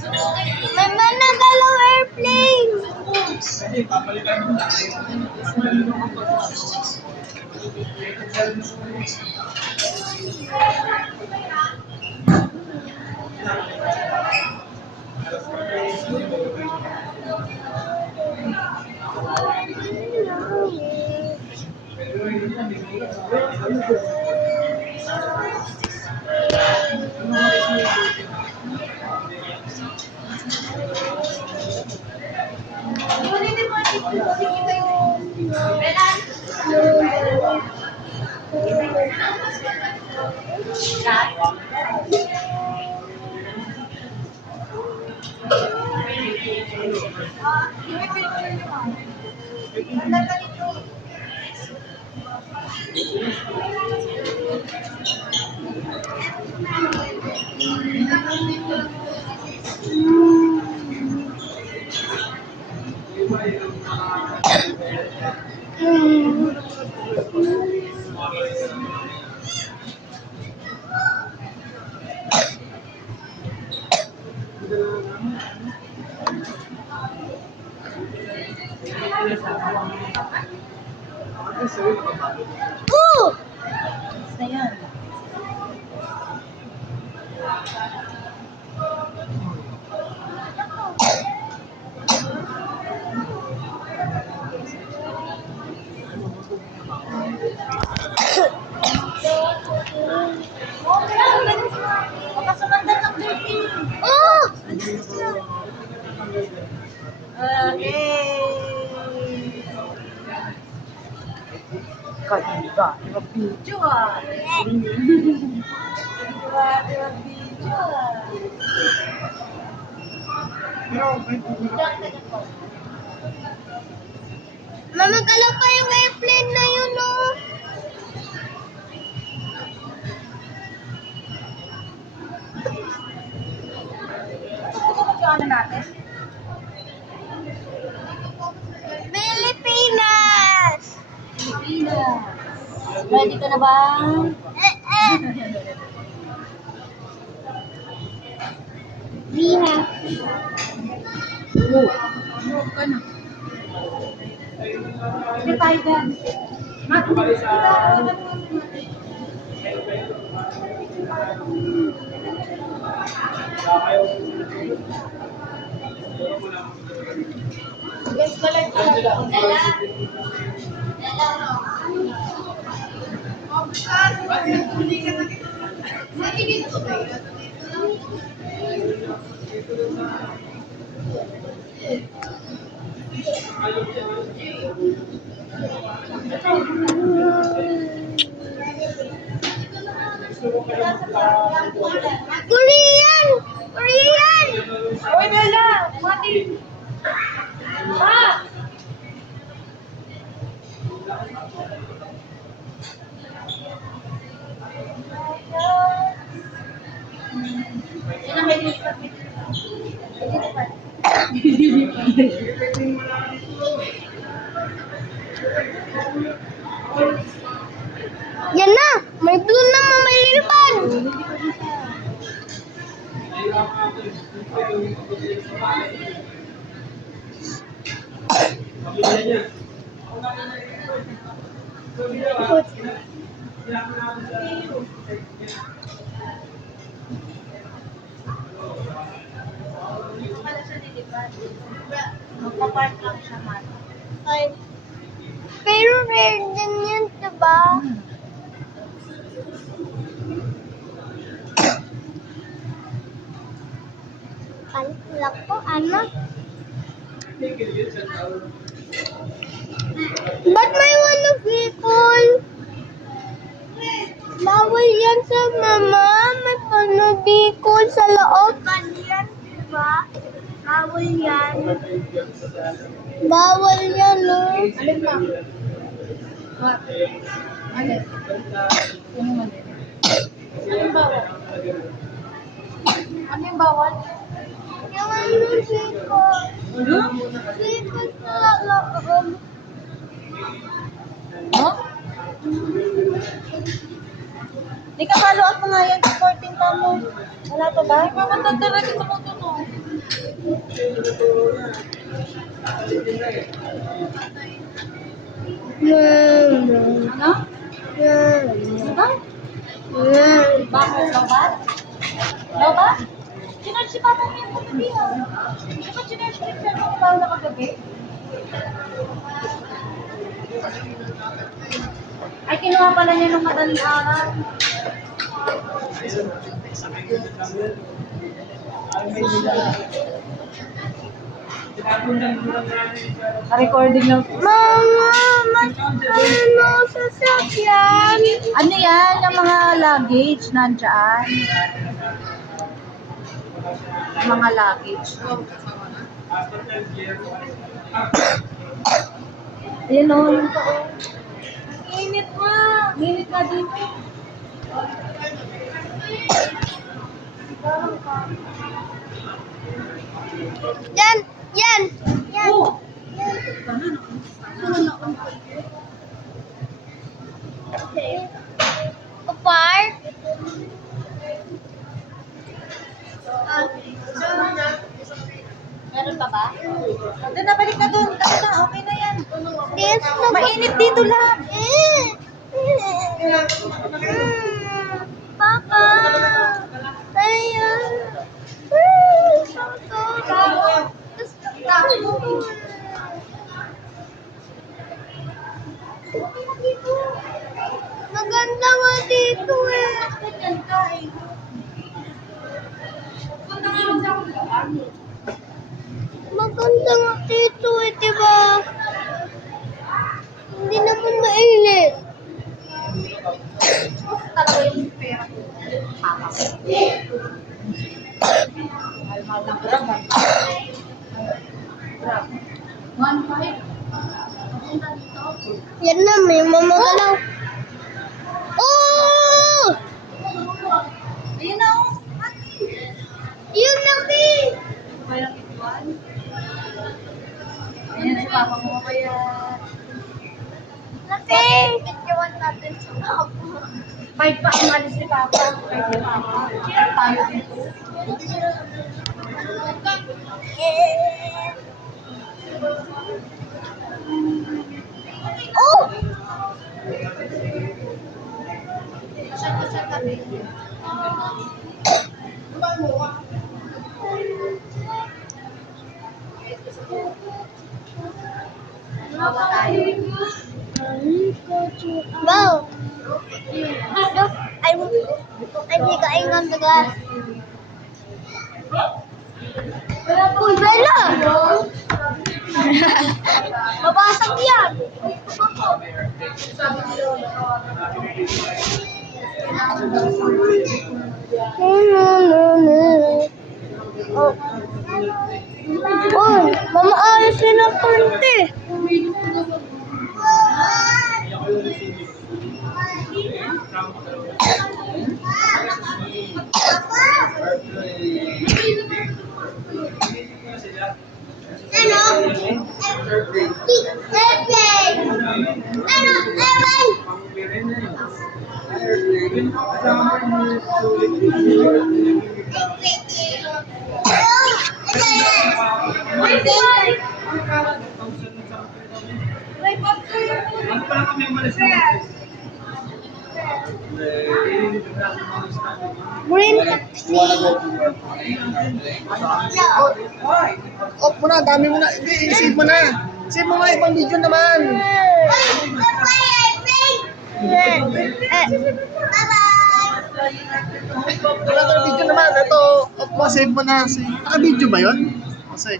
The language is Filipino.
Mama, nagalaw airplane! Oh! Basta yan. Baka sumanda ng dirty. Oh! Kaiba, mag-video ah. Mag-video ah. Mama, galaw pa yung airplane na yun, oh! Ano natin? Pilipinas! Pilipinas. Ready ka na ba? Vina. Oo. Ano ka na? Hindi tayo dyan. Guys, balik ka lang. Korean! Korean! Uy, Bella! Mati! Ha? Yan ang may lipat. Yan na! May blue na mamalilipad! Magpa-park lang siya, man. Ay. Pero rare din yun, diba? Alak po, anak. Ba't may walang vehicle? Bawal yan sa mama. May panabikol sa loob. Bawal yan, diba? Bawal yan. Bawal yan, no? Alin ba? What? Alin? Ano man? Anong bawal? Ano yung bawal? Yung ano, vehicle. Vehicle sa loob. Huh? Di ka follow up mo nga yan, supporting ka mo. Wala pa ba? Di pa matatalag ito mo ito, no? Ano? Diba? Bakit? Lobat? Lobat? Sinarch si Papa mo yung kagabi, ha? Di ba sinarch ko yung cellphone mo na kagabi? Ay, kinuha pala niya nung madaling araw. Recording ng... Mama, ano sa sakyan? Ano yan? Yung mga luggage nandyan. Yung mga luggage. Ayan o, yung pa o. Init nga. Init nga dito. Yan, yan, yan. Oh. Kapar? Meron pa ba? Doon na, balik na doon. Kasi na, okay na yan. Yes, Mainit dito lang. Papa! Ayan! Maganda nga dito eh. Maganda nga dito eh, diba? Hindi naman mainit. Talaga yung pera ko. Mahal ng grab. Grab. 1.5. Yan na, may mamagalaw. Oh! Ayun na o. Yung laki! Mayroong ituan. Ayan si Papa mo kaya. Laki! Iwan natin sa papa. 5 pa ang alis ni Papa. 5 ni Papa. Sino tayo dito? Oh! Kasal kami. Bawa tayo. Wow! Look, I'm bigay ng dagas. Uy, Bella! Mabasag yan! Oh. Oh, mama ayos nila konti. Ano? Ano? Ewan! Green taxi. Off mo na, dami mo na. Hindi, i-save mo na. Save mo nga ibang video naman. Wala ka na video naman. Ito, off mo, save mo na. Naka-video ba yun?